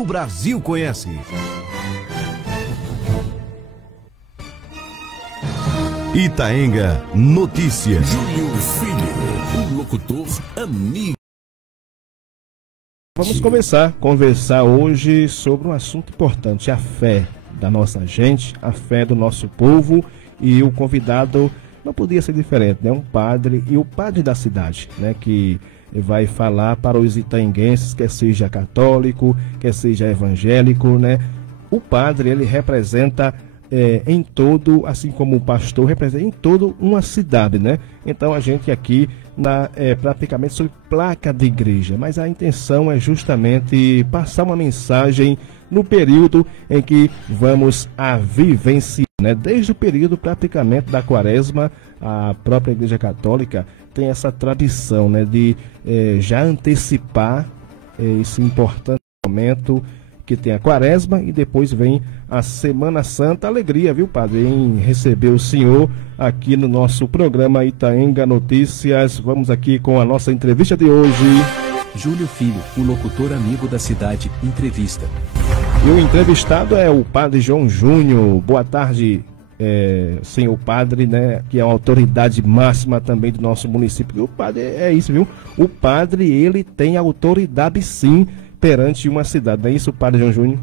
O Brasil conhece. Itaenga Notícias. Júlio Filho, o locutor amigo. Vamos conversar hoje sobre um assunto importante, a fé da nossa gente, a fé do nosso povo, e o convidado não podia ser diferente, né? Um padre, e o padre da cidade, né? Que vai falar para os itaenguenses, quer seja católico, quer seja evangélico, né? O padre, ele representa em todo, assim como o pastor representa em toda uma cidade, né? Então a gente aqui praticamente sobre placa de igreja, mas a intenção é justamente passar uma mensagem no período em que vamos a vivenciar, né? Desde o período praticamente da quaresma, a própria Igreja Católica tem essa tradição, né, de já antecipar esse importante momento que tem a quaresma, e depois vem a Semana Santa. Alegria, viu, padre, em receber o senhor aqui no nosso programa Itaenga Notícias. Vamos aqui com a nossa entrevista de hoje. Júlio Filho, o locutor amigo da cidade, entrevista. E o entrevistado é o padre João Júnior. Boa tarde, senhor padre, né, que é a autoridade máxima também do nosso município. E o padre é isso, viu? O padre, ele tem autoridade sim perante uma cidade, não é isso, padre João Júnior?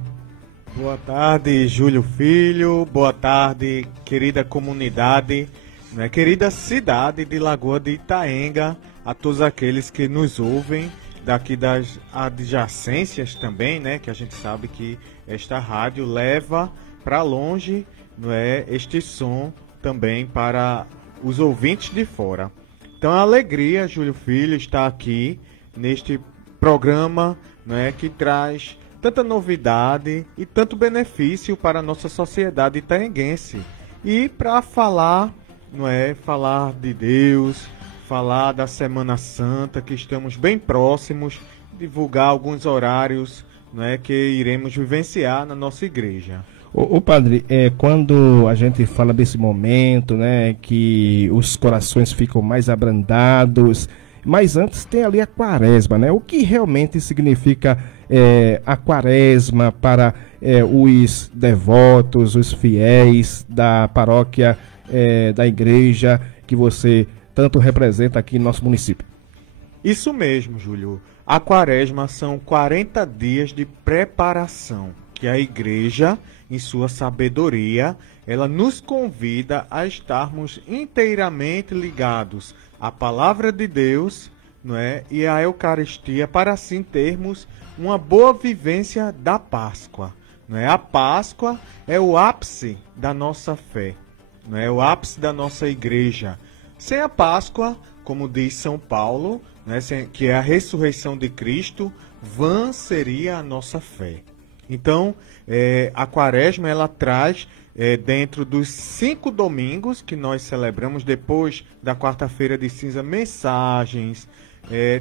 Boa tarde, Júlio Filho. Boa tarde, querida comunidade, né, querida cidade de Lagoa de Itaenga, a todos aqueles que nos ouvem daqui das adjacências também, né, que a gente sabe que esta rádio leva para longe, não é, este som também para os ouvintes de fora. Então é uma alegria, Júlio Filho, estar aqui neste programa, né, que traz tanta novidade e tanto benefício para a nossa sociedade itaenguense. E para falar, não é, falar de Deus, falar da Semana Santa, que estamos bem próximos, divulgar alguns horários, não é, que iremos vivenciar na nossa igreja. O padre, quando a gente fala desse momento, né, que os corações ficam mais abrandados, mas antes tem ali a quaresma, né? O que realmente significa a quaresma para os devotos, os fiéis da paróquia, da igreja que você tanto representa aqui no nosso município? Isso mesmo, Júlio. A quaresma são 40 dias de preparação que a igreja, em sua sabedoria, ela nos convida a estarmos inteiramente ligados à palavra de Deus, não é, e à Eucaristia, para assim termos uma boa vivência da Páscoa. Não é? A Páscoa é o ápice da nossa fé, não é? O ápice da nossa igreja. Sem a Páscoa, como diz São Paulo, né, que é a ressurreição de Cristo, vã seria a nossa fé. Então, a quaresma, ela traz, dentro dos 5 domingos que nós celebramos, depois da quarta-feira de cinza, mensagens,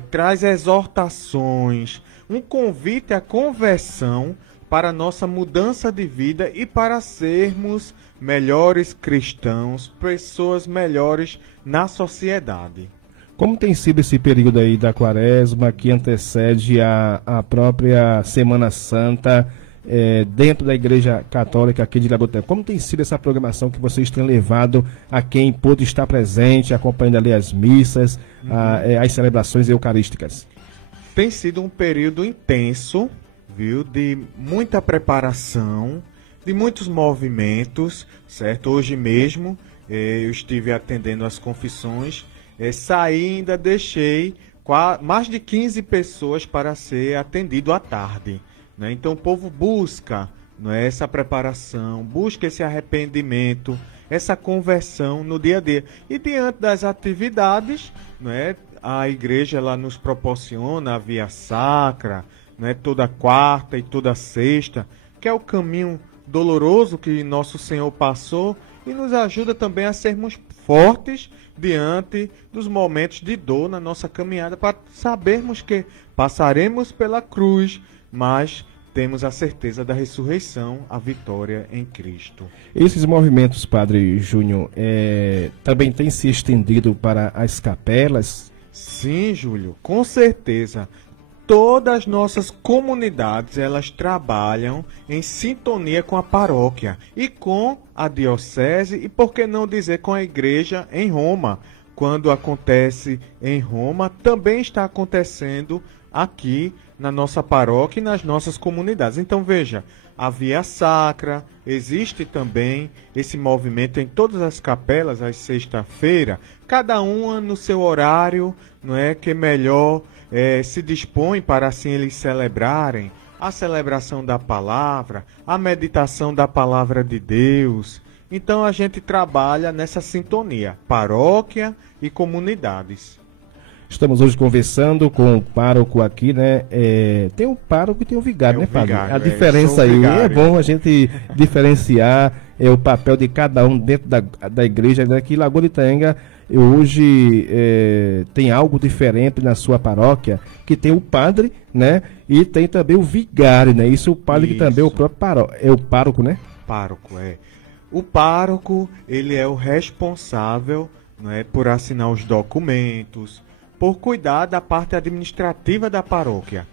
traz exortações, um convite à conversão para a nossa mudança de vida e para sermos melhores cristãos, pessoas melhores na sociedade. Como tem sido esse período aí da quaresma que antecede a própria Semana Santa dentro da Igreja Católica aqui de Lagoa? Como tem sido essa programação que vocês têm levado a quem pôde estar presente, acompanhando ali as missas, as celebrações eucarísticas? Tem sido um período intenso, viu, de muita preparação, de muitos movimentos, certo? Hoje mesmo eu estive atendendo as confissões, saí, ainda deixei mais de 15 pessoas para ser atendido à tarde, né? Então o povo busca, não é, essa preparação, busca esse arrependimento, essa conversão no dia a dia. E diante das atividades, não é, a igreja ela nos proporciona a via sacra, não é, toda quarta e toda sexta, que é o caminho doloroso que nosso Senhor passou, e nos ajuda também a sermos fortes diante dos momentos de dor na nossa caminhada, para sabermos que passaremos pela cruz, mas temos a certeza da ressurreição, a vitória em Cristo. Esses movimentos, Padre Júnior, também têm se estendido para as capelas? Sim, Júlio, com certeza. todas as nossas comunidades, elas trabalham em sintonia com a paróquia e com a diocese e, por que não dizer, com a igreja em Roma. Quando acontece em Roma, também está acontecendo aqui na nossa paróquia e nas nossas comunidades. Então veja, a Via Sacra, existe também esse movimento em todas as capelas, às sexta-feira, cada uma no seu horário, não é, que melhor se dispõe para assim eles celebrarem a celebração da palavra, a meditação da palavra de Deus. Então a gente trabalha nessa sintonia, paróquia e comunidades. Estamos hoje conversando com o pároco aqui, né? Tem um pároco e tem um vigário, né, padre? A diferença aí é bom a gente diferenciar o papel de cada um dentro da igreja, né? Que Lagoa de Itaenga hoje tem algo diferente na sua paróquia, que tem o padre, né? E tem também o vigário, né? Isso, o padre que também é o próprio pároco, né? Pároco, O pároco, ele é o responsável, não é, por assinar os documentos, por cuidar da parte administrativa da paróquia,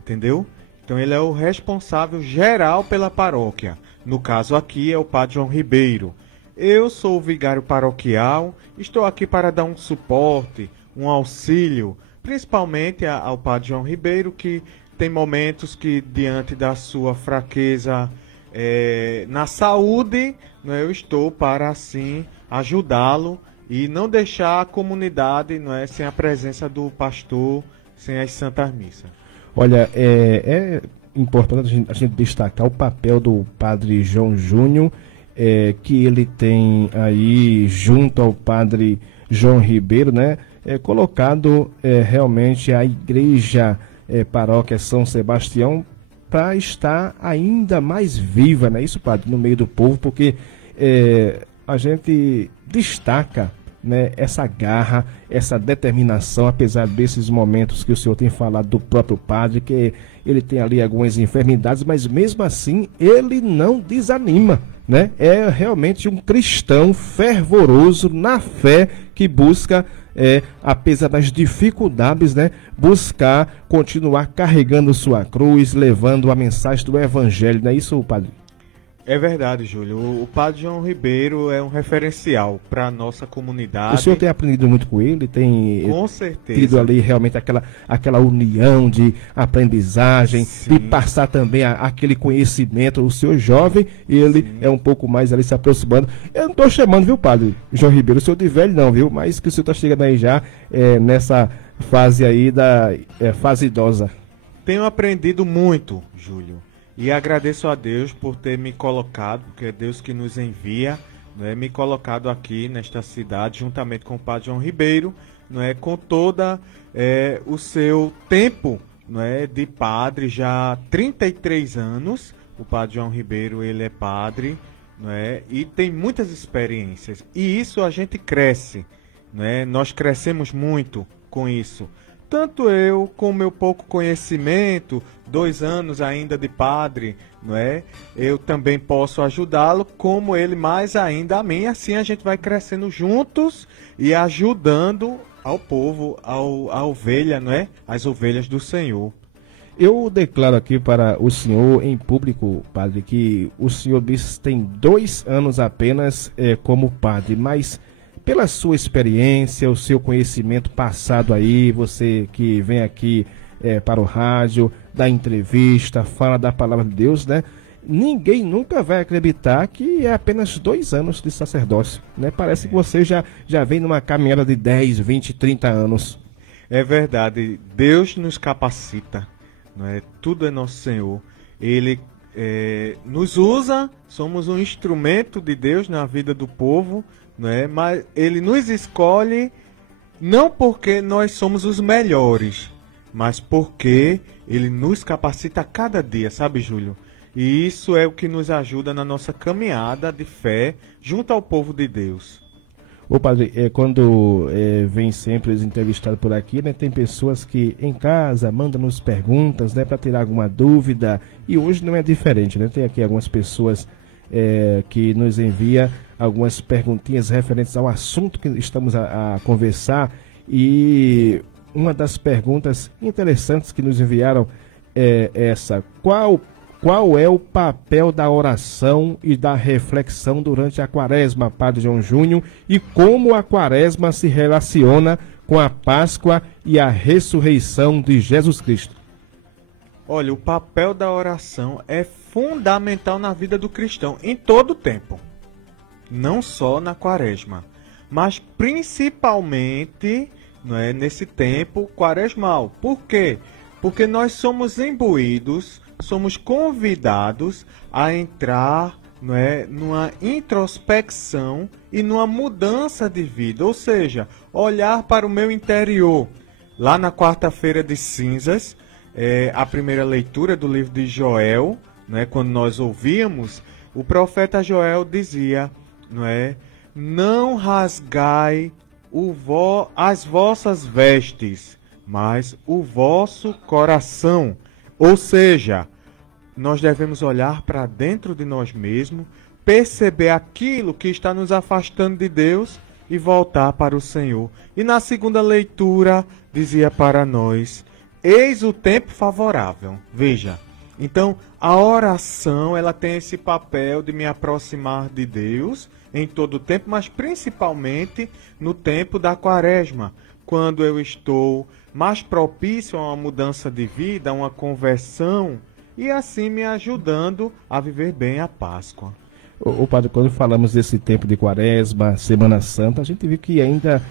entendeu? Então ele é o responsável geral pela paróquia. No caso aqui é o padre João Ribeiro. Eu sou o vigário paroquial, estou aqui para dar um suporte, um auxílio, principalmente ao padre João Ribeiro, que tem momentos que, diante da sua fraqueza na saúde, né, eu estou para assim ajudá-lo e não deixar a comunidade, não é, sem a presença do pastor, sem as santas missas. Olha, é importante a gente destacar o papel do padre João Júnior, que ele tem aí, junto ao padre João Ribeiro, né, colocado realmente a igreja paróquia São Sebastião para estar ainda mais viva, né, isso, padre, no meio do povo, porque a gente destaca, né, essa garra, essa determinação, apesar desses momentos que o senhor tem falado do próprio padre, que ele tem ali algumas enfermidades, mas mesmo assim ele não desanima, né? É realmente um cristão fervoroso na fé que busca, apesar das dificuldades, né, buscar continuar carregando sua cruz, levando a mensagem do evangelho, não é isso, padre? É verdade, Júlio. O padre João Ribeiro é um referencial para a nossa comunidade. O senhor tem aprendido muito com ele? Tem com certeza tido ali realmente aquela união de aprendizagem, sim, de passar também aquele conhecimento. O senhor jovem, ele sim, é um pouco mais ali se aproximando. Eu não estou chamando, viu, padre João Ribeiro, o senhor de velho não, viu? Mas que o senhor está chegando aí já nessa fase aí da fase idosa. Tenho aprendido muito, Júlio. E agradeço a Deus por ter me colocado, porque é Deus que nos envia, não é, me colocado aqui nesta cidade, juntamente com o padre João Ribeiro, não é, com toda o seu tempo, não é, de padre, já há 33 anos. O padre João Ribeiro, ele é padre, não é, e tem muitas experiências. E isso a gente cresce, não é, nós crescemos muito com isso. Tanto eu, com meu pouco conhecimento, 2 anos ainda de padre, não é? Eu também posso ajudá-lo, como ele mais ainda a mim. Assim a gente vai crescendo juntos e ajudando ao povo, a ovelha, não é? As ovelhas do Senhor. Eu declaro aqui para o senhor em público, padre, que o senhor disse tem 2 anos apenas como padre, mas pela sua experiência, o seu conhecimento passado aí, você que vem aqui para o rádio, dá entrevista, fala da palavra de Deus, né? Ninguém nunca vai acreditar que é apenas 2 anos de sacerdócio, né? Parece que você já vem numa caminhada de 10, 20, 30 anos. É verdade, Deus nos capacita, não é? Tudo é nosso Senhor. Ele nos usa, somos um instrumento de Deus na vida do povo, não é? Mas ele nos escolhe não porque nós somos os melhores, mas porque ele nos capacita a cada dia, sabe, Júlio? E isso é o que nos ajuda na nossa caminhada de fé junto ao povo de Deus. Ô padre, quando vem sempre os entrevistados por aqui, né, tem pessoas que em casa mandam-nos perguntas, né, para tirar alguma dúvida, e hoje não é diferente, né? Tem aqui algumas pessoas que nos envia algumas perguntinhas referentes ao assunto que estamos a conversar, e uma das perguntas interessantes que nos enviaram é essa: qual é o papel da oração e da reflexão durante a quaresma, Padre João Júnior, e como a quaresma se relaciona com a Páscoa e a ressurreição de Jesus Cristo? Olha, o papel da oração é fundamental na vida do cristão, em todo o tempo. Não só na quaresma, mas principalmente, não é, nesse tempo quaresmal. Por quê? Porque nós somos imbuídos, somos convidados a entrar, não é, numa introspecção e numa mudança de vida, ou seja, olhar para o meu interior. Lá na quarta-feira de cinzas, a primeira leitura do livro de Joel, não é, quando nós ouvíamos, o profeta Joel dizia, não é, não rasgai as vossas vestes, mas o vosso coração. Ou seja, nós devemos olhar para dentro de nós mesmos, perceber aquilo que está nos afastando de Deus e voltar para o Senhor. E na segunda leitura dizia para nós: eis o tempo favorável. Veja, então a oração, ela tem esse papel de me aproximar de Deus em todo o tempo, mas principalmente no tempo da quaresma, quando eu estou mais propício a uma mudança de vida, a uma conversão, e assim me ajudando a viver bem a Páscoa. O Padre, quando falamos desse tempo de quaresma, Semana Santa, a gente viu que ainda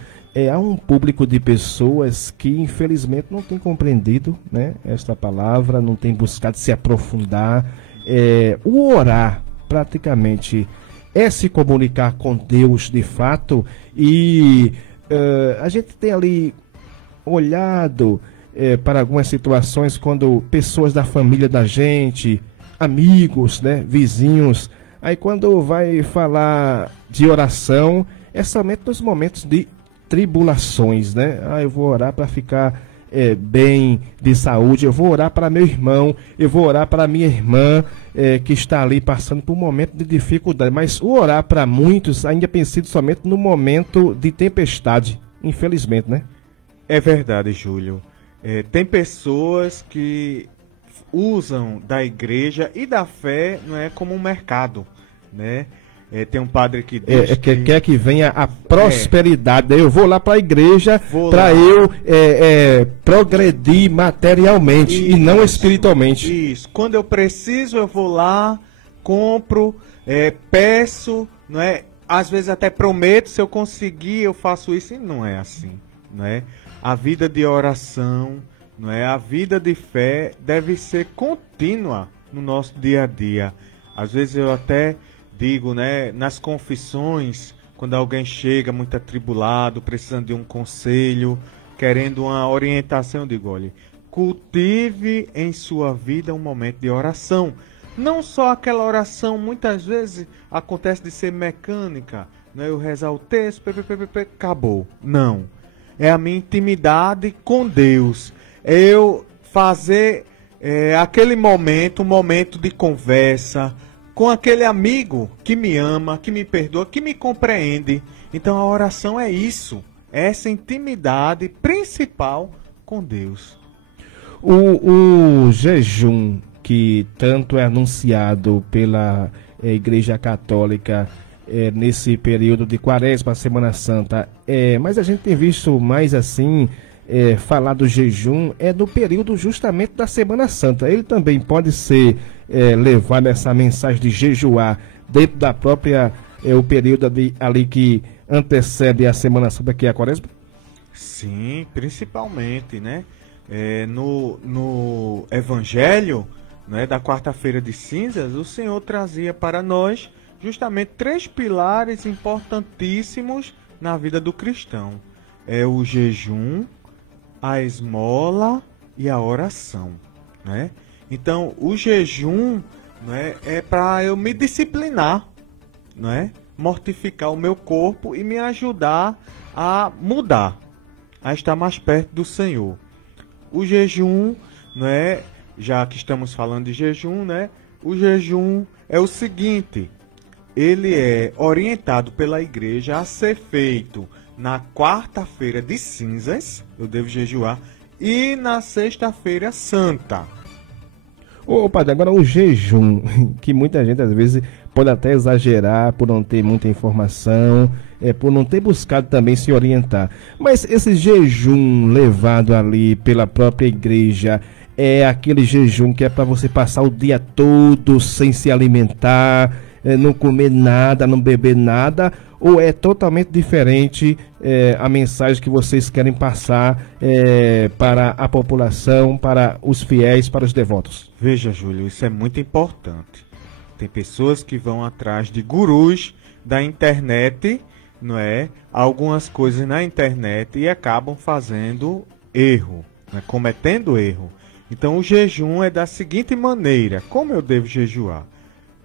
há um público de pessoas que infelizmente não tem compreendido, né, esta palavra, não tem buscado se aprofundar. O orar praticamente é se comunicar com Deus de fato, e a gente tem ali olhado para algumas situações quando pessoas da família da gente, amigos, né, vizinhos, aí quando vai falar de oração, é somente nos momentos de tribulações, né? Eu vou orar para ficar bem de saúde, eu vou orar para meu irmão, eu vou orar para minha irmã que está ali passando por um momento de dificuldade. Mas o orar para muitos ainda tem sido somente no momento de tempestade, infelizmente, né? É verdade, Júlio. Tem pessoas que usam da igreja e da fé, não é, como um mercado, né? Tem um padre que diz que quer que venha a prosperidade. Eu vou lá para a igreja para eu progredir materialmente, isso, e não espiritualmente. Isso. Quando eu preciso, eu vou lá, compro, peço, não é? Às vezes até prometo, se eu conseguir, eu faço isso, e não é assim, não é? A vida de oração, não é? A vida de fé deve ser contínua no nosso dia a dia. Às vezes eu até digo, né, nas confissões, quando alguém chega muito atribulado, precisando de um conselho, querendo uma orientação, eu digo: olha, cultive em sua vida um momento de oração. Não só aquela oração, muitas vezes acontece de ser mecânica, né? Eu rezar o texto, acabou. Não. É a minha intimidade com Deus. É eu fazer aquele momento, um momento de conversa com aquele amigo que me ama, que me perdoa, que me compreende. Então a oração é isso, é essa intimidade principal com Deus. O jejum, que tanto é anunciado pela Igreja Católica nesse período de Quaresma, Semana Santa, mas a gente tem visto mais assim, falar do jejum no período justamente da Semana Santa. Ele também pode ser levado essa mensagem de jejuar dentro da própria o período ali que antecede a Semana Santa, que é a Quaresma? Sim, principalmente, né? No Evangelho, né, da quarta-feira de cinzas, o Senhor trazia para nós justamente 3 pilares importantíssimos na vida do cristão: o jejum, a esmola e a oração, né? Então, o jejum, né, é para eu me disciplinar, né? Mortificar o meu corpo e me ajudar a mudar, a estar mais perto do Senhor. O jejum, né, já que estamos falando de jejum, né, o jejum é o seguinte: ele é orientado pela igreja a ser feito Na quarta-feira de cinzas, eu devo jejuar. E na sexta-feira santa. Ô, padre, agora o jejum, que muita gente às vezes pode até exagerar por não ter muita informação, por não ter buscado também se orientar. Mas esse jejum levado ali pela própria igreja é aquele jejum que é para você passar o dia todo sem se alimentar, não comer nada, não beber nada, ou é totalmente diferente a mensagem que vocês querem passar para a população, para os fiéis, para os devotos? Veja, Júlio, isso é muito importante. Tem pessoas que vão atrás de gurus da internet, não é? Algumas coisas na internet e acabam fazendo erro, né? Cometendo erro. Então o jejum é da seguinte maneira: como eu devo jejuar?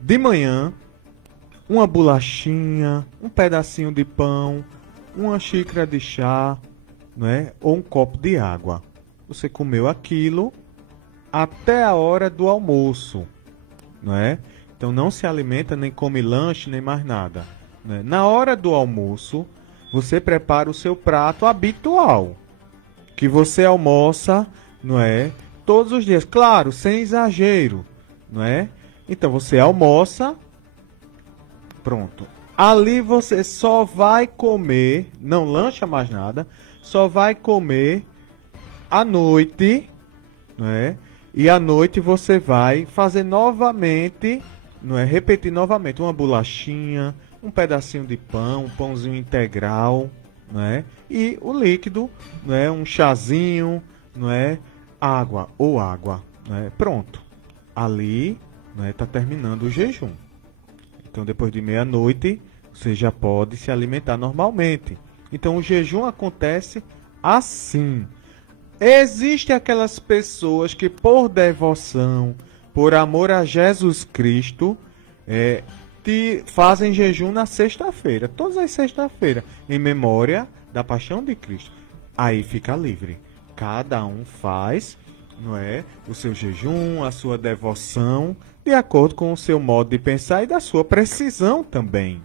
De manhã, uma bolachinha, um pedacinho de pão, uma xícara de chá, não é? Ou um copo de água. Você comeu aquilo até a hora do almoço, não é? Então não se alimenta, nem come lanche, nem mais nada, né? Na hora do almoço, você prepara o seu prato habitual, que você almoça, não é? Todos os dias, claro, sem exagero, não é? Então você almoça, pronto. Ali você só vai comer, não lancha mais nada, só vai comer à noite, não é? E à noite você vai fazer novamente, não é? Repetir novamente uma bolachinha, um pedacinho de pão, um pãozinho integral, não é? E o líquido, não é? Um chazinho, não é? Água, não é? Pronto. Ali, não é? Tá terminando o jejum. Então depois de meia-noite você já pode se alimentar normalmente. Então o jejum acontece assim. Existem aquelas pessoas que por devoção, por amor a Jesus Cristo, fazem jejum na sexta-feira, todas as sextas-feiras, em memória da paixão de Cristo. Aí fica livre. Cada um faz, não é, o seu jejum, a sua devoção, de acordo com o seu modo de pensar e da sua precisão também,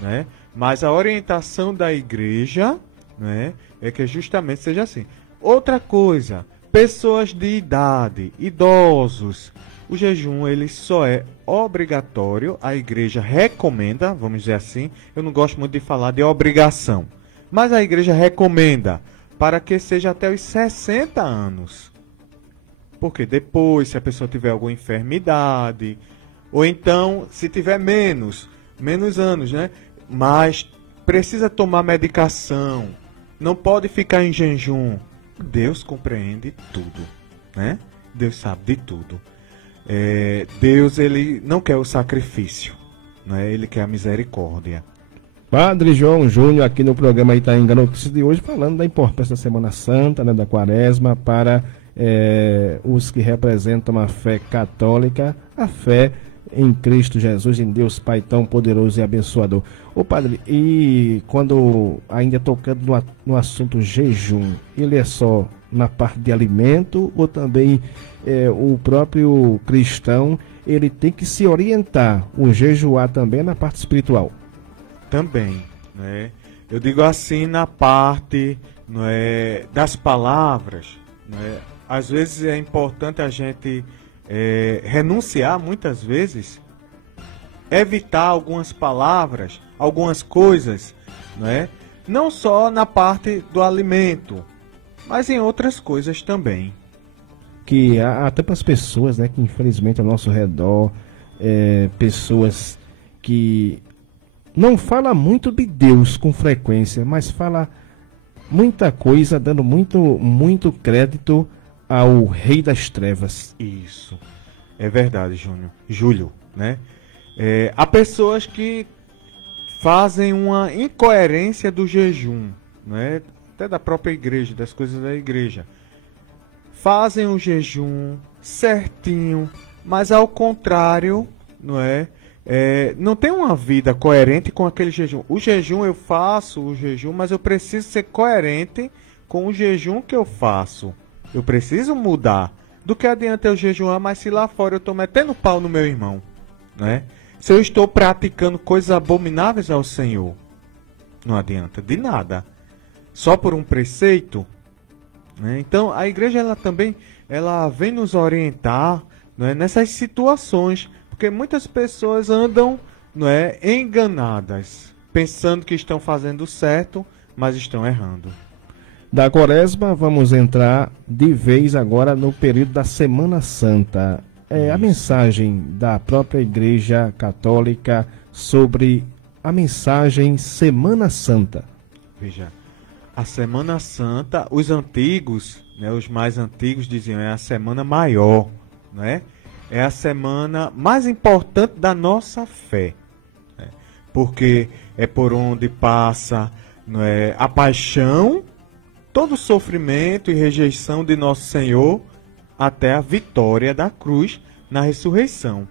né? Mas a orientação da igreja, né, é que justamente seja assim. Outra coisa, pessoas de idade, idosos, o jejum ele só é obrigatório, a igreja recomenda, vamos dizer assim, eu não gosto muito de falar de obrigação, mas a igreja recomenda para que seja até os 60 anos. Porque depois, se a pessoa tiver alguma enfermidade, ou então, se tiver menos anos, né? Mas precisa tomar medicação, não pode ficar em jejum. Deus compreende tudo, né? Deus sabe de tudo. Deus, ele não quer o sacrifício, né? Ele quer a misericórdia. Padre João Júnior aqui no programa Itaenga Notícias de hoje, falando da importância da Semana Santa, né, da Quaresma, para os que representam a fé católica, a fé em Cristo Jesus, em Deus Pai tão poderoso e abençoador. Ô padre, e quando ainda tocando no assunto jejum, ele é só na parte de alimento ou também o próprio cristão, ele tem que se orientar, o jejuar também na parte espiritual? Também, né? Eu digo assim na parte, não é, das palavras, não é? Às vezes é importante a gente renunciar, muitas vezes, evitar algumas palavras, algumas coisas, não é? Não só na parte do alimento, mas em outras coisas também. Que há tantas pessoas, né, que infelizmente ao nosso redor, pessoas que não falam muito de Deus com frequência, mas fala muita coisa, dando muito crédito ao Rei das Trevas. Isso, é verdade, Júlio, né? Há pessoas que fazem uma incoerência do jejum, né? Até da própria igreja, das coisas da igreja. Fazem o jejum certinho, mas ao contrário, não é? Não tem uma vida coerente com aquele jejum. O jejum eu faço, mas eu preciso ser coerente com o jejum que eu faço. Eu preciso mudar. Do que adianta eu jejuar, mas se lá fora eu estou metendo pau no meu irmão, né? Se eu estou praticando coisas abomináveis ao Senhor, não adianta de nada. só por um preceito, né? Então a igreja ela também ela vem nos orientar, né, nessas situações, porque muitas pessoas andam, não é, enganadas, pensando que estão fazendo certo, mas estão errando. Da Quaresma, vamos entrar de vez agora no período da Semana Santa. A mensagem da própria Igreja Católica sobre a mensagem Semana Santa. Veja, a Semana Santa, os antigos, né, os mais antigos diziam, é a semana maior, né? É a semana mais importante da nossa fé, né? Porque é por onde passa, não é, a paixão, todo o sofrimento e rejeição de nosso Senhor até a vitória da cruz na ressurreição.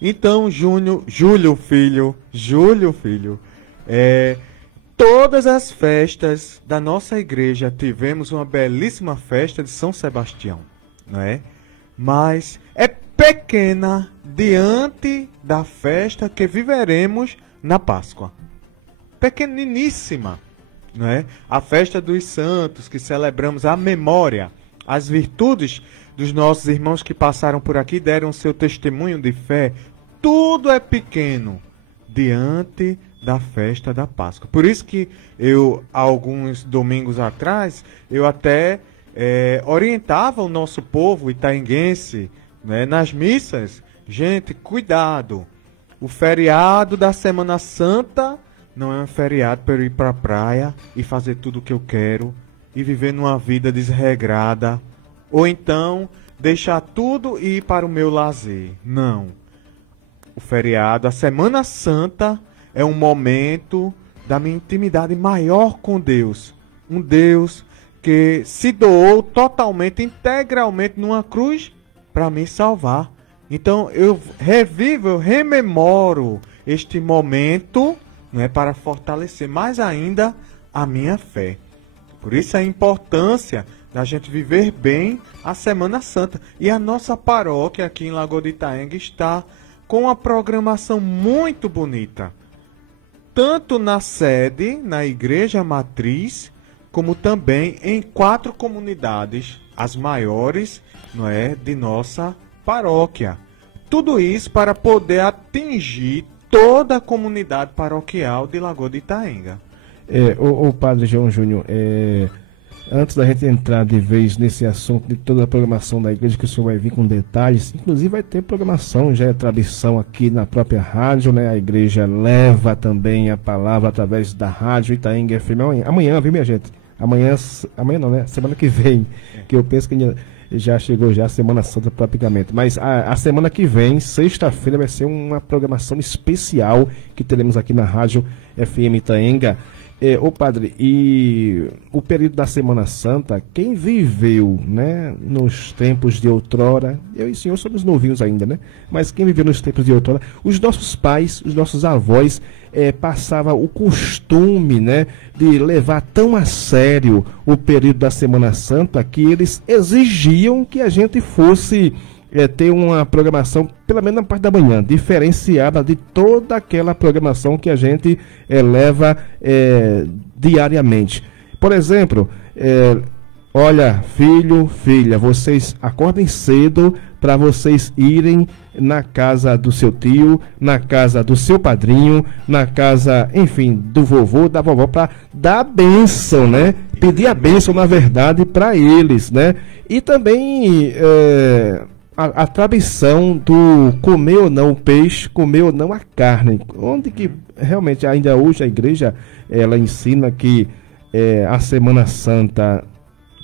Então, Júlio Filho, todas as festas da nossa igreja, tivemos uma belíssima festa de São Sebastião, não é? Mas é pequena diante da festa que viveremos na Páscoa. Pequeniníssima. Não é? A festa dos santos, que celebramos a memória, as virtudes dos nossos irmãos que passaram por aqui, deram seu testemunho de fé, tudo é pequeno diante da festa da Páscoa. Por isso que eu, alguns domingos atrás, eu até orientava o nosso povo itaenguense, né, nas missas, gente, cuidado, o feriado da Semana Santa não é um feriado para eu ir para a praia e fazer tudo o que eu quero e viver numa vida desregrada. Ou então, deixar tudo e ir para o meu lazer. Não. O feriado, a Semana Santa, é um momento da minha intimidade maior com Deus. Um Deus que se doou totalmente, integralmente numa cruz para me salvar. Então, eu revivo, eu rememoro este momento, não é, para fortalecer mais ainda a minha fé. Por isso a importância da gente viver bem a Semana Santa. E a nossa paróquia aqui em Lagoa de Itaenga está com uma programação muito bonita. Tanto na sede, na Igreja Matriz, como também em 4 comunidades, as maiores, não é, de nossa paróquia. Tudo isso para poder atingir toda a comunidade paroquial de Lagoa de Itaenga. O Padre João Júnior, antes da gente entrar de vez nesse assunto de toda a programação da igreja, que o senhor vai vir com detalhes, inclusive vai ter programação, já é tradição aqui na própria rádio, né? A igreja leva também a palavra através da rádio Itaenga FM. Amanhã, viu, minha gente? Amanhã não, né? Semana que vem, que eu penso que já chegou já a Semana Santa praticamente, mas a semana que vem, sexta-feira, vai ser uma programação especial que teremos aqui na rádio FM Itaenga. Ô padre, e o período da Semana Santa, quem viveu, né, nos tempos de outrora, eu e o senhor somos novinhos ainda, né? Mas quem viveu nos tempos de outrora, os nossos pais, os nossos avós, passava o costume, né, de levar tão a sério o período da Semana Santa que eles exigiam que a gente fosse ter uma programação, pelo menos na parte da manhã, diferenciada de toda aquela programação que a gente leva diariamente. Por exemplo, olha, filho, filha, vocês acordem cedo para vocês irem na casa do seu tio, na casa do seu padrinho, na casa, enfim, do vovô, da vovó, para dar a bênção, né? Pedir a bênção, na verdade, para eles, né? E também a tradição do comer ou não o peixe, comer ou não a carne, onde que realmente ainda hoje a igreja ela ensina que a Semana Santa,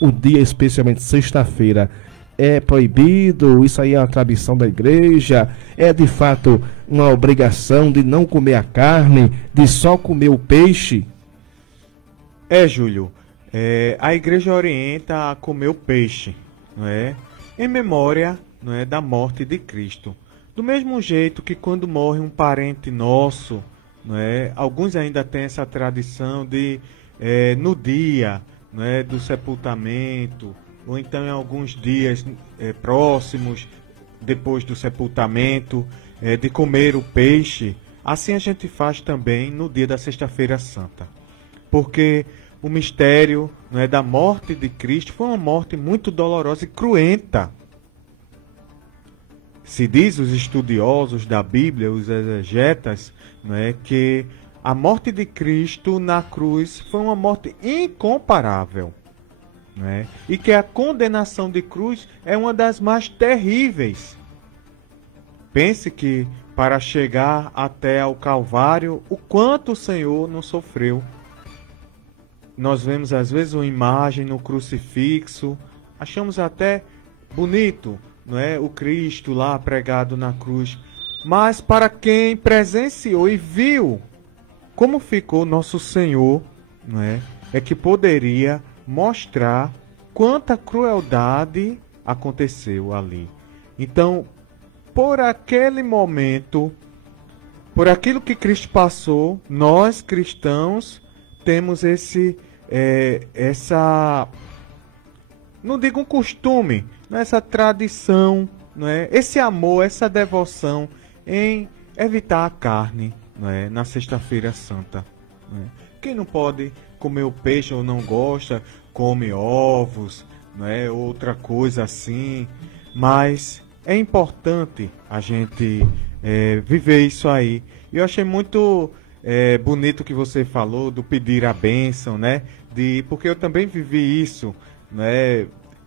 o dia especialmente sexta-feira, é proibido, isso aí é uma tradição da igreja, é de fato uma obrigação de não comer a carne, de só comer o peixe? Júlio, a igreja orienta a comer o peixe, não é? Em memória, não é, da morte de Cristo. Do mesmo jeito que quando morre um parente nosso, não é, alguns ainda têm essa tradição de, no dia, não é, do sepultamento, ou então em alguns dias próximos, depois do sepultamento, de comer o peixe. Assim a gente faz também no dia da Sexta-feira Santa. Porque o mistério, não é, da morte de Cristo foi uma morte muito dolorosa e cruenta. Se diz os estudiosos da Bíblia, os exegetas, não é, que a morte de Cristo na cruz foi uma morte incomparável. Não é? E que a condenação de cruz é uma das mais terríveis. Pense que para chegar até ao Calvário, o quanto o Senhor não sofreu. Nós vemos às vezes uma imagem no crucifixo, achamos até bonito, não é, o Cristo lá pregado na cruz. Mas para quem presenciou e viu como ficou nosso Senhor, não é que poderia mostrar quanta crueldade aconteceu ali. Então, por aquele momento, por aquilo que Cristo passou, nós cristãos temos essa, não digo um costume, essa tradição, não é? Esse amor, essa devoção em evitar a carne, não é? Na Sexta-feira Santa. Não é? Quem não pode comer o peixe ou não gosta, come ovos, não é? Outra coisa assim, mas é importante a gente viver isso aí. E eu achei muito bonito que você falou do pedir a bênção, né? Porque eu também vivi isso, né?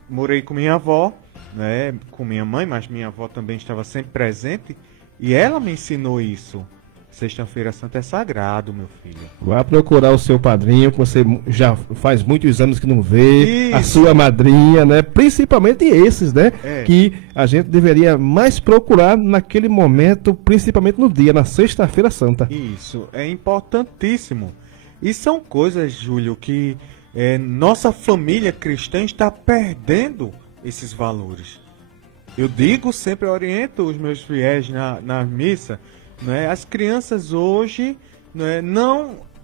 Morei com minha avó, né? Com minha mãe, mas minha avó também estava sempre presente e ela me ensinou isso. Sexta-feira Santa é sagrado, meu filho. Vá procurar o seu padrinho, que você já faz muitos anos que não vê, Isso. a sua madrinha, né? Principalmente esses, né? Que a gente deveria mais procurar naquele momento, principalmente no dia, na Sexta-feira Santa. Isso, é importantíssimo. E são coisas, Júlio, que nossa família cristã está perdendo esses valores. Eu digo, sempre oriento os meus fiéis na missa, né? As crianças hoje, né,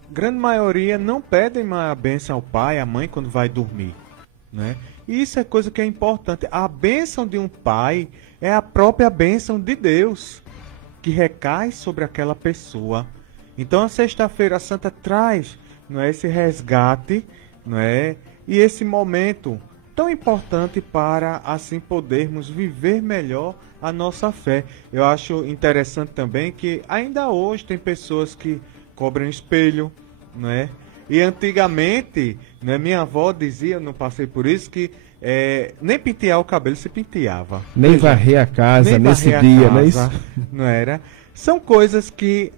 grande maioria, não pedem a bênção ao pai, à mãe quando vai dormir. Né? E isso é coisa que é importante. A bênção de um pai é a própria bênção de Deus, que recai sobre aquela pessoa. Então a Sexta-feira Santa traz, não é, esse resgate, não é, e esse momento tão importante para assim podermos viver melhor a nossa fé. Eu acho interessante também que ainda hoje tem pessoas que cobram espelho, né? E antigamente, né, minha avó dizia, eu não passei por isso, que nem pentear o cabelo se penteava. Nem varrer a casa Nem nesse varrer a dia, casa, não é isso? não era? São coisas que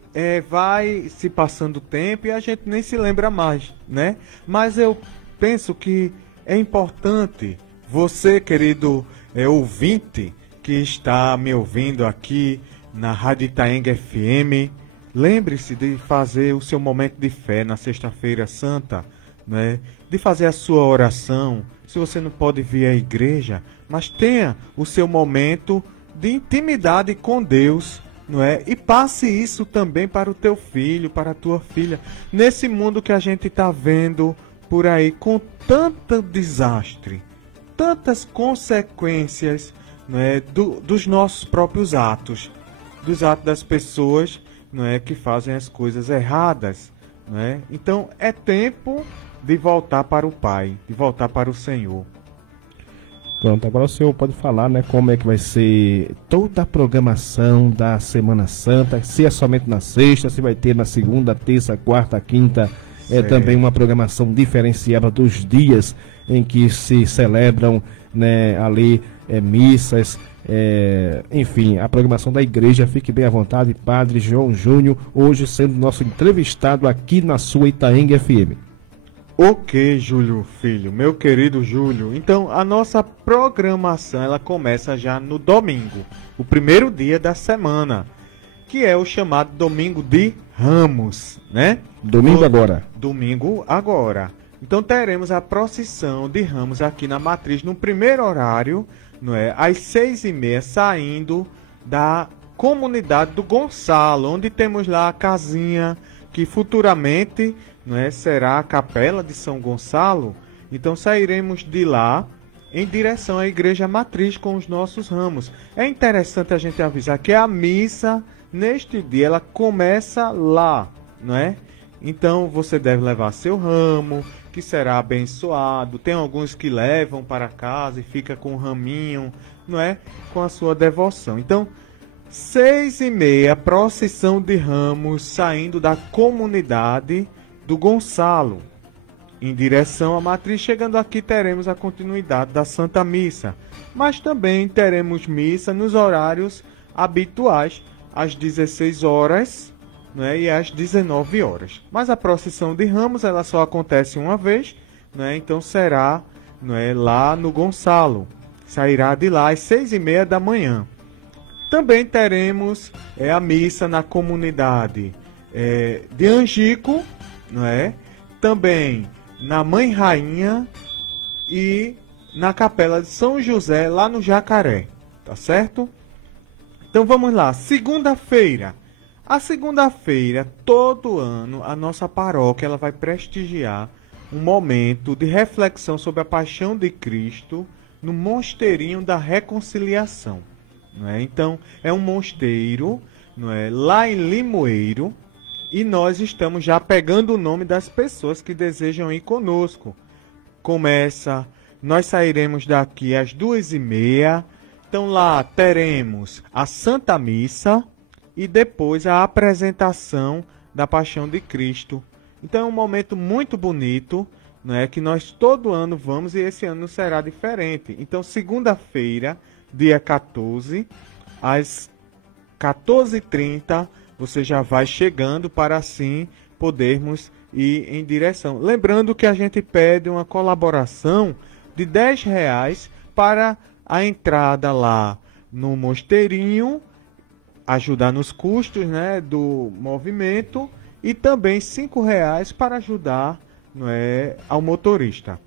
vai se passando o tempo e a gente nem se lembra mais, né? Mas eu penso que é importante você, querido ouvinte, que está me ouvindo aqui na Rádio Itaenga FM, lembre-se de fazer o seu momento de fé na Sexta-feira Santa, né? De fazer a sua oração. Se você não pode vir à igreja, mas tenha o seu momento de intimidade com Deus, não é? E passe isso também para o teu filho, para a tua filha. Nesse mundo que a gente está vendo por aí, com tanto desastre, tantas consequências, não é, dos nossos próprios atos, dos atos das pessoas, não é, que fazem as coisas erradas, não é? Então é tempo de voltar para o Pai, de voltar para o Senhor. Pronto, agora o senhor pode falar, né, como é que vai ser toda a programação da Semana Santa, se é somente na sexta, se vai ter na segunda, terça, quarta, quinta, também uma programação diferenciada dos dias em que se celebram, né, ali missas, enfim, a programação da igreja. Fique bem à vontade, Padre João Júnior, hoje sendo nosso entrevistado aqui na sua Itaenga FM. Ok, Júlio Filho, meu querido Júlio. Então, a nossa programação, ela começa já no domingo, o primeiro dia da semana, que é o chamado Domingo de Ramos, né? Domingo agora. Domingo agora. Então, teremos a procissão de Ramos aqui na Matriz, no primeiro horário, não é? Às 6h30, saindo da comunidade do Gonçalo, onde temos lá a casinha que futuramente, não é, será a Capela de São Gonçalo. Então sairemos de lá em direção à Igreja Matriz com os nossos ramos. É interessante a gente avisar que a missa neste dia ela começa lá, não é? Então você deve levar seu ramo, que será abençoado. Tem alguns que levam para casa e fica com o raminho, não é? Com a sua devoção. Então, 6h30, procissão de ramos saindo da comunidade do Gonçalo, em direção à matriz. Chegando aqui, teremos a continuidade da Santa Missa, mas também teremos missa nos horários habituais, às 16 horas, né, e às 19 horas. Mas a procissão de ramos ela só acontece uma vez, né, então será, né, lá no Gonçalo. Sairá de lá às 6h30 da manhã. Também teremos a missa na comunidade de Angico, não é? Também na Mãe Rainha e na Capela de São José, lá no Jacaré, tá certo? Então vamos lá, segunda-feira. A segunda-feira, todo ano, a nossa paróquia ela vai prestigiar um momento de reflexão sobre a paixão de Cristo no Mosteirinho da Reconciliação. Não é? Então, é um mosteiro, não é? Lá em Limoeiro, e nós estamos já pegando o nome das pessoas que desejam ir conosco. Nós sairemos daqui às 2h30, então lá teremos a Santa Missa e depois a apresentação da Paixão de Cristo. Então é um momento muito bonito, não é? Que nós todo ano vamos e esse ano será diferente. Então segunda-feira, dia 14, às 14h30, você já vai chegando para assim podermos ir em direção. Lembrando que a gente pede uma colaboração de R$10 para a entrada lá no Mosteirinho, ajudar nos custos, né, do movimento, e também R$5 para ajudar, não é, ao motorista.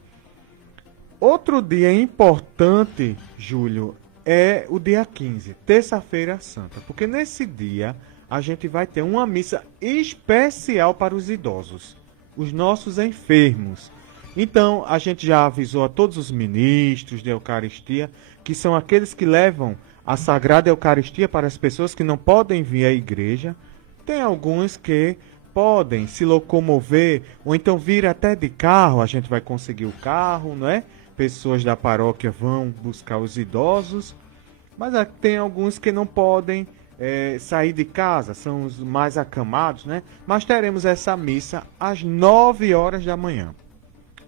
Outro dia importante, Júlio, é o dia 15, terça-feira santa, porque nesse dia a gente vai ter uma missa especial para os idosos, os nossos enfermos. Então, a gente já avisou a todos os ministros de Eucaristia, que são aqueles que levam a Sagrada Eucaristia para as pessoas que não podem vir à igreja. Tem alguns que podem se locomover, ou então vir até de carro, a gente vai conseguir o carro, não é? Pessoas da paróquia vão buscar os idosos, mas tem alguns que não podem sair de casa, são os mais acamados, né? Mas teremos essa missa às 9 horas da manhã.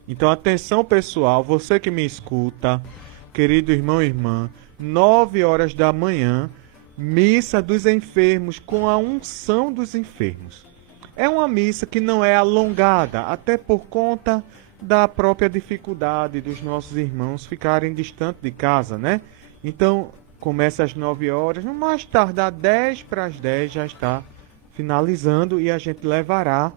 Então, atenção pessoal, você que me escuta, querido irmão e irmã, 9 horas da manhã, missa dos enfermos com a unção dos enfermos. É uma missa que não é alongada, até por conta da própria dificuldade dos nossos irmãos ficarem distantes de casa, né? Então, começa às 9 horas, no mais tardar 10 para as 10 já está finalizando e a gente levará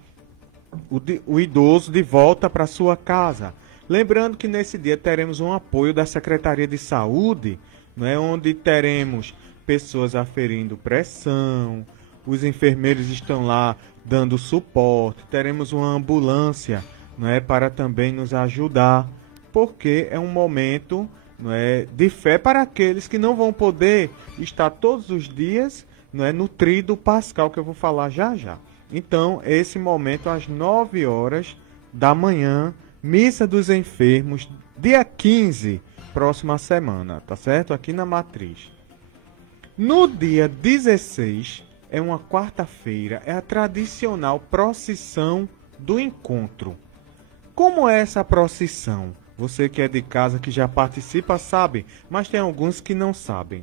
o idoso de volta para sua casa. Lembrando que nesse dia teremos um apoio da Secretaria de Saúde, né, onde teremos pessoas aferindo pressão, os enfermeiros estão lá dando suporte, teremos uma ambulância, né, para também nos ajudar, porque é um momento, né, de fé para aqueles que não vão poder estar todos os dias, né, no tríduo pascal, que eu vou falar já já. Então, esse momento às 9 horas da manhã, missa dos enfermos, dia 15, próxima semana, tá certo? Aqui na Matriz. No dia 16, é uma quarta-feira, é a tradicional procissão do encontro. Como é essa procissão? Você que é de casa, que já participa, sabe, mas tem alguns que não sabem.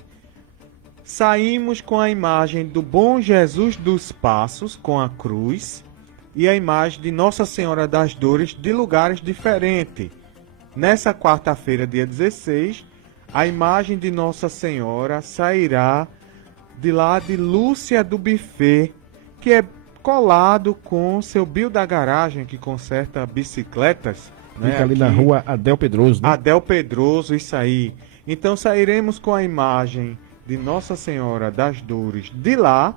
Saímos com a imagem do Bom Jesus dos Passos, com a cruz, e a imagem de Nossa Senhora das Dores de lugares diferentes. Nessa quarta-feira, dia 16, a imagem de Nossa Senhora sairá de lá de Lúcia do Buffet, que é colado com seu Bill da Garagem, que conserta bicicletas. Fica, né, ali na rua Adel Pedroso, né? Adel Pedroso, isso aí. Então sairemos com a imagem de Nossa Senhora das Dores de lá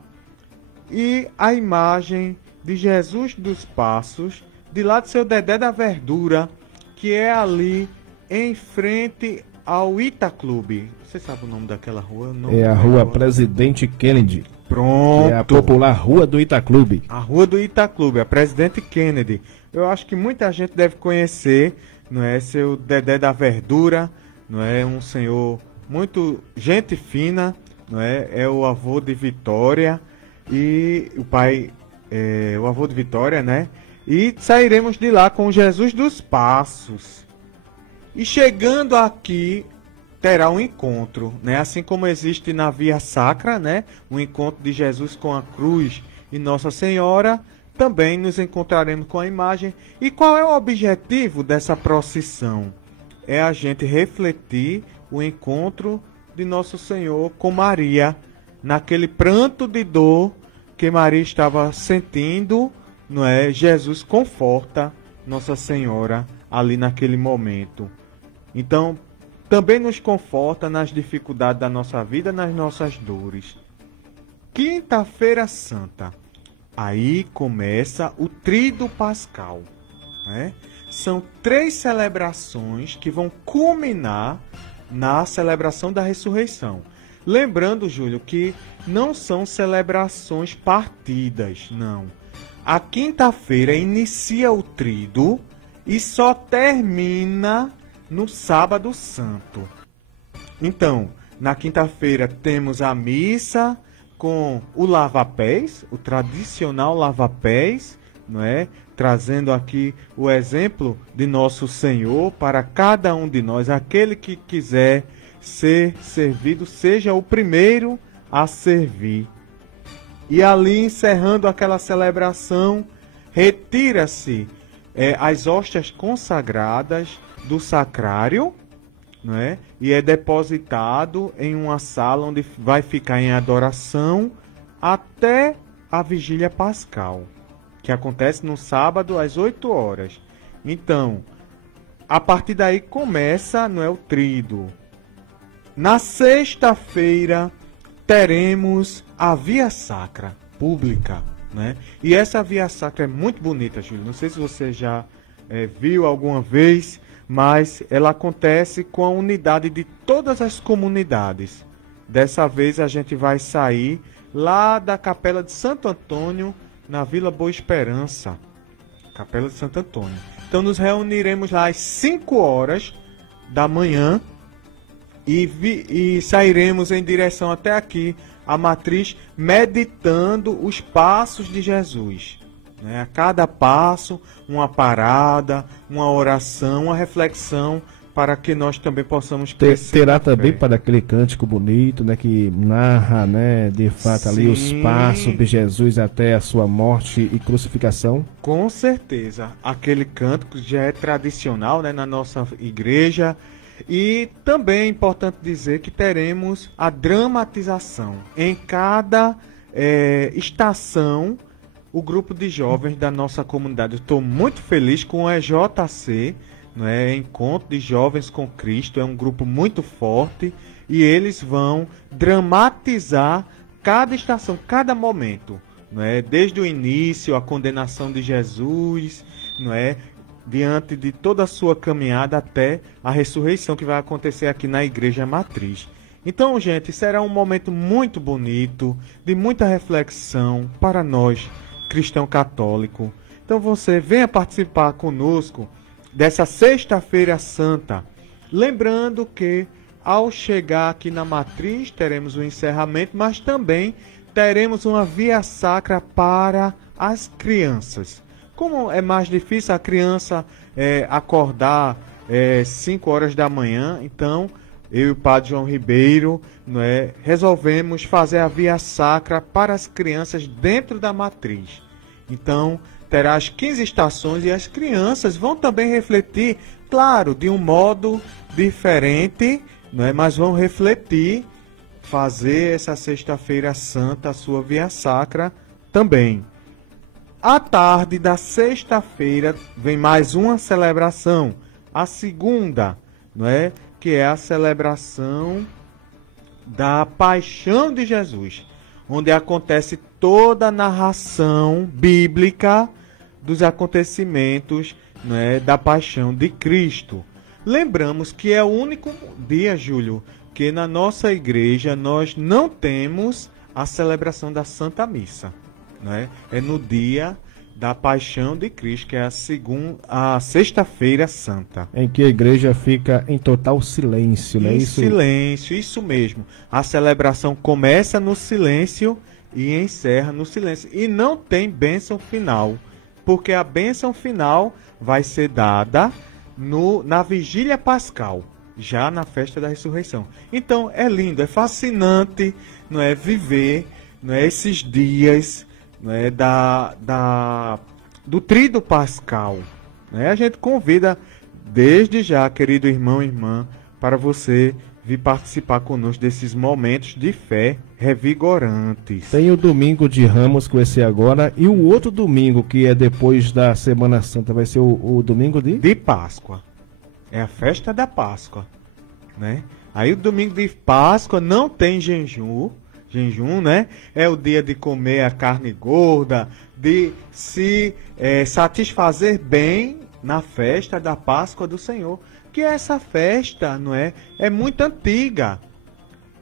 e a imagem de Jesus dos Passos de lá do seu Dedé da Verdura, que é ali em frente ao Itaclube. Você sabe o nome daquela rua? Não, é a rua Presidente Kennedy. Pronto. Que é a popular Rua do Itaclube. A Rua do Itaclube, a Presidente Kennedy. Eu acho que muita gente deve conhecer, não é? Seu Dedé da Verdura, não é? Um senhor muito gente fina, não é? É o avô de Vitória e o pai, o avô de Vitória, né? E sairemos de lá com Jesus dos Passos. E chegando aqui, terá um encontro, né? Assim como existe na Via Sacra, né? Um encontro de Jesus com a cruz e Nossa Senhora, também nos encontraremos com a imagem. E qual é o objetivo dessa procissão? É a gente refletir o encontro de Nosso Senhor com Maria, naquele pranto de dor que Maria estava sentindo, não é? Jesus conforta Nossa Senhora ali naquele momento. Então, também nos conforta nas dificuldades da nossa vida, nas nossas dores. Quinta-feira Santa. Aí começa o Tríduo Pascal, né? São 3 celebrações que vão culminar na celebração da ressurreição. Lembrando, Júlio, que não são celebrações partidas, não. A quinta-feira inicia o Tríduo e só termina no Sábado Santo. Então, na quinta-feira temos a missa com o lava-pés, o tradicional lava-pés, não é? Trazendo aqui o exemplo de Nosso Senhor para cada um de nós. Aquele que quiser ser servido, seja o primeiro a servir. E ali, encerrando aquela celebração, retira-se as hóstias consagradas do sacrário, não é? E é depositado em uma sala onde vai ficar em adoração até a vigília pascal, que acontece no sábado às 8 horas. Então, a partir daí começa, não é, o tríduo. Na sexta-feira teremos a Via Sacra pública, né? E essa Via Sacra é muito bonita, Júlio. Não sei se você já viu alguma vez, mas ela acontece com a unidade de todas as comunidades. Dessa vez a gente vai sair lá da Capela de Santo Antônio, na Vila Boa Esperança. Capela de Santo Antônio. Então nos reuniremos lá às 5 horas da manhã e sairemos em direção até aqui, a matriz, meditando os passos de Jesus. A cada passo, uma parada, uma oração, uma reflexão, para que nós também possamos crescer. Terá também para aquele cântico bonito, né, que narra, né, de fato, ali os passos de Jesus até a sua morte e crucificação. Com certeza, aquele cântico já é tradicional, né, na nossa igreja. E também é importante dizer que teremos a dramatização. Em cada estação, o grupo de jovens da nossa comunidade. Eu estou muito feliz com o EJC, né? Encontro de Jovens com Cristo. É um grupo muito forte e eles vão dramatizar cada estação, cada momento, né? Desde o início, a condenação de Jesus, não é? Diante de toda a sua caminhada até a ressurreição que vai acontecer aqui na Igreja Matriz. Então, gente, será um momento muito bonito, de muita reflexão para nós, cristão católico. Então você venha participar conosco dessa Sexta-feira Santa. Lembrando que ao chegar aqui na Matriz teremos o encerramento, mas também teremos uma via sacra para as crianças. Como é mais difícil a criança acordar 5 horas da manhã, então eu e o Padre João Ribeiro, não é, resolvemos fazer a via sacra para as crianças dentro da matriz. Então, terá as 15 estações e as crianças vão também refletir, claro, de um modo diferente, não é, mas vão refletir, fazer essa Sexta-feira Santa a sua via sacra também. À tarde da sexta-feira vem mais uma celebração, a segunda, não é? Que é a celebração da Paixão de Jesus, onde acontece toda a narração bíblica dos acontecimentos, não é, da Paixão de Cristo. Lembramos que é o único dia, Júlio, que na nossa igreja nós não temos a celebração da Santa Missa, né? É no dia da Paixão de Cristo, que é a Sexta-feira Santa. Em que a igreja fica em total silêncio, né? Em silêncio, isso mesmo. A celebração começa no silêncio e encerra no silêncio. E não tem bênção final, porque a bênção final vai ser dada na Vigília Pascal, já na festa da ressurreição. Então é lindo, é fascinante, não é, viver, não é, esses dias, não é, do Tríduo Pascal, né? A gente convida desde já, querido irmão e irmã, para você vir participar conosco desses momentos de fé revigorantes. Tem o domingo de Ramos que vai ser agora, e o outro domingo, que é depois da Semana Santa, vai ser o domingo de Páscoa. É a festa da Páscoa, né? Aí o domingo de Páscoa não tem jejum, né? É o dia de comer a carne gorda, de se satisfazer bem na festa da Páscoa do Senhor. Que essa festa, não é? É muito antiga,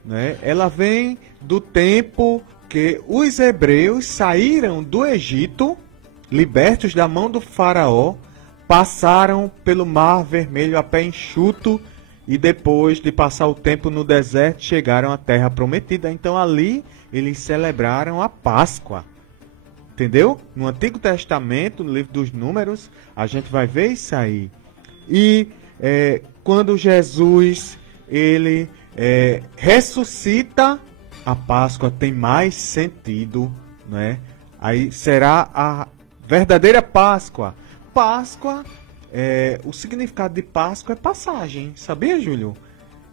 né? Ela vem do tempo que os hebreus saíram do Egito, libertos da mão do faraó, passaram pelo Mar Vermelho a pé enxuto e depois de passar o tempo no deserto chegaram à Terra Prometida. Então ali eles celebraram a Páscoa, entendeu? No Antigo Testamento, no livro dos Números, a gente vai ver isso aí. E quando Jesus ele ressuscita, a Páscoa tem mais sentido, né? Aí será a verdadeira Páscoa. Páscoa, o significado de Páscoa é passagem, sabia, Júlio?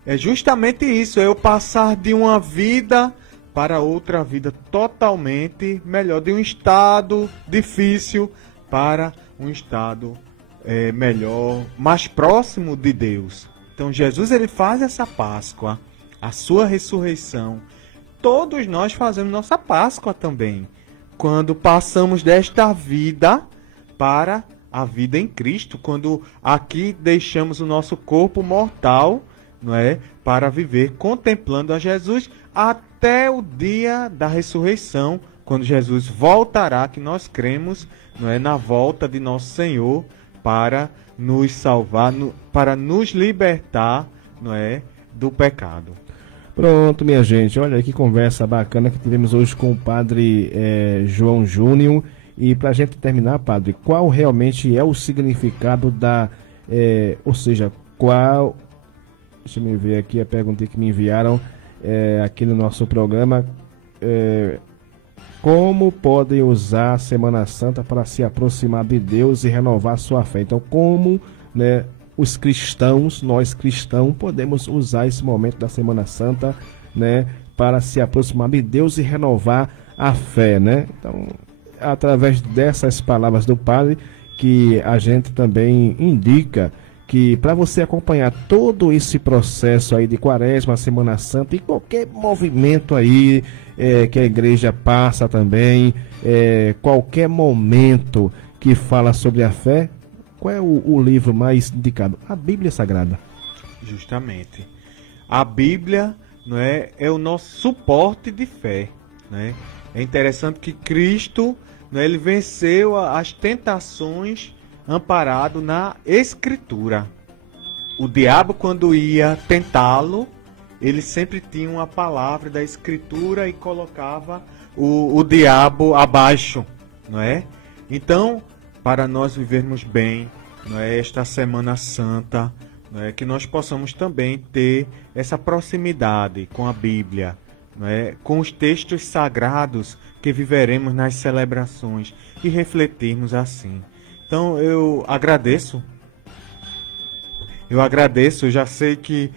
É justamente isso, é eu passar de uma vida para outra vida totalmente melhor, de um estado difícil para um estado melhor, mais próximo de Deus. Então Jesus ele faz essa Páscoa, a sua ressurreição. Todos nós fazemos nossa Páscoa também, quando passamos desta vida para a vida em Cristo, quando aqui deixamos o nosso corpo mortal, não é, para viver contemplando a Jesus até o dia da ressurreição, quando Jesus voltará, que nós cremos, não é, na volta de nosso Senhor para nos salvar, para nos libertar, não é, do pecado. Pronto, minha gente, olha aí que conversa bacana que tivemos hoje com o padre João Júnior. E para a gente terminar, padre, qual realmente é o significado ou seja, deixa eu ver aqui a pergunta que me enviaram aqui no nosso programa, como podem usar a Semana Santa para se aproximar de Deus e renovar sua fé? Então, como, né, os cristãos, nós cristãos, podemos usar esse momento da Semana Santa, né, para se aproximar de Deus e renovar a fé, né? Então, através dessas palavras do padre, que a gente também indica que para você acompanhar todo esse processo aí de Quaresma, Semana Santa e qualquer movimento aí que a igreja passa também, qualquer momento que fala sobre a fé, qual é o livro mais indicado? A Bíblia Sagrada. Justamente. A Bíblia, não é o nosso suporte de fé, né? É interessante que Cristo, né, ele venceu as tentações amparado na Escritura. O diabo, quando ia tentá-lo, ele sempre tinha uma palavra da Escritura e colocava o diabo abaixo, não é? Então, para nós vivermos bem, não é, esta Semana Santa, não é, que nós possamos também ter essa proximidade com a Bíblia, não é, com os textos sagrados que viveremos nas celebrações e refletirmos assim. Então eu agradeço, eu já sei que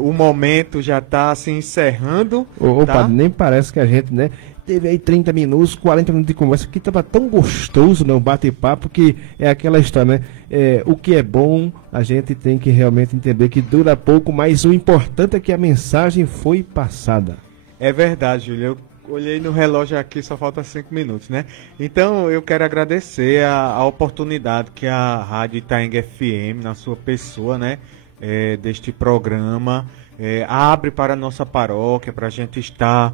o momento já está se encerrando. Tá? Nem parece que a gente, né, teve aí 30 minutos, 40 minutos de conversa, que estava tão gostoso, né, o bate-papo, que é aquela história, né, o que é bom, a gente tem que realmente entender que dura pouco, mas o importante é que a mensagem foi passada. É verdade, Júlio. Eu olhei no relógio aqui, só falta 5 minutos, né? Então eu quero agradecer a oportunidade que a Rádio Itaenga FM, na sua pessoa, né, deste programa, abre para a nossa paróquia, para a gente estar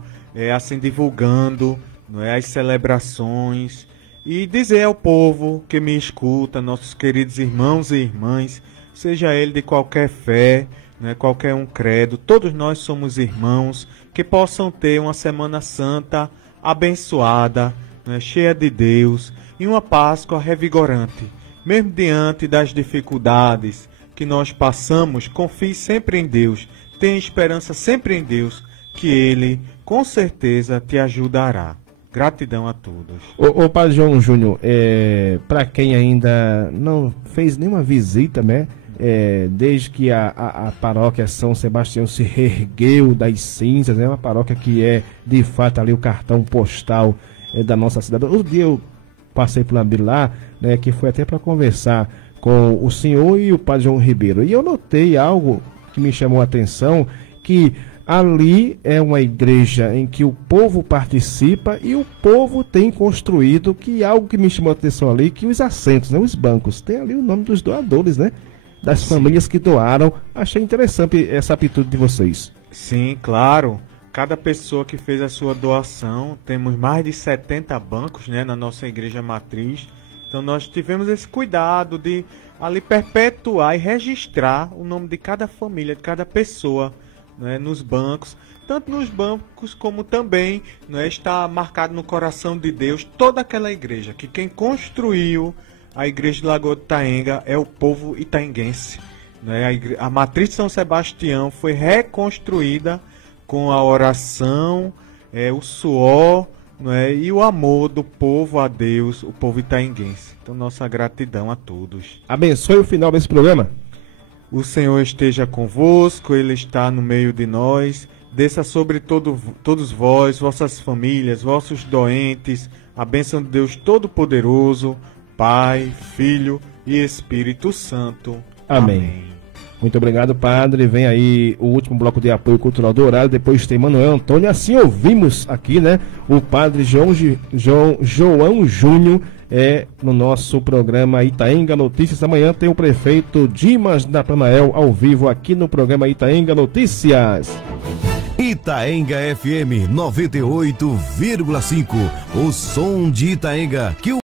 assim divulgando, não é, as celebrações, e dizer ao povo que me escuta, nossos queridos irmãos e irmãs, seja ele de qualquer fé, né, qualquer um credo, todos nós somos irmãos, que possam ter uma Semana Santa abençoada, né, cheia de Deus, e uma Páscoa revigorante. Mesmo diante das dificuldades que nós passamos, confie sempre em Deus, tenha esperança sempre em Deus, que Ele, com certeza, te ajudará. Gratidão a todos. Ô Padre João Júnior, para quem ainda não fez nenhuma visita, né? Desde que a paróquia São Sebastião se reergueu das cinzas, é uma paróquia que é, de fato, ali o cartão postal da nossa cidade. Outro dia eu passei por lá, né, que foi até para conversar com o senhor e o Padre João Ribeiro. E eu notei algo que me chamou a atenção, que ali é uma igreja em que o povo participa e o povo tem construído, que algo que me chamou a atenção ali, que os assentos, né, os bancos, tem ali o nome dos doadores, né? Das famílias que doaram. Achei interessante essa atitude de vocês. Sim, claro. Cada pessoa que fez a sua doação, temos mais de 70 bancos, né, na nossa igreja matriz. Então nós tivemos esse cuidado de ali perpetuar e registrar o nome de cada família, de cada pessoa, né, nos bancos. Tanto nos bancos como também, né, está marcado no coração de Deus toda aquela igreja, que quem construiu a igreja de Lagoa de Itaenga é o povo itaenguense, né? A matriz de São Sebastião foi reconstruída com a oração, o suor, né, e o amor do povo a Deus, o povo itaenguense. Então, nossa gratidão a todos. Abençoe o final desse programa. O Senhor esteja convosco, Ele está no meio de nós. Desça sobre todos vós, vossas famílias, vossos doentes, a bênção de Deus Todo-Poderoso, Pai, Filho e Espírito Santo. Amém. Muito obrigado, Padre. Vem aí o último bloco de apoio cultural do horário. Depois tem Manuel Antônio. Assim ouvimos aqui, né? O Padre João Júnior no nosso programa Itaenga Notícias. Amanhã tem o prefeito Dimas Natanael ao vivo aqui no programa Itaenga Notícias. Itaenga FM 98,5. O som de Itaenga que o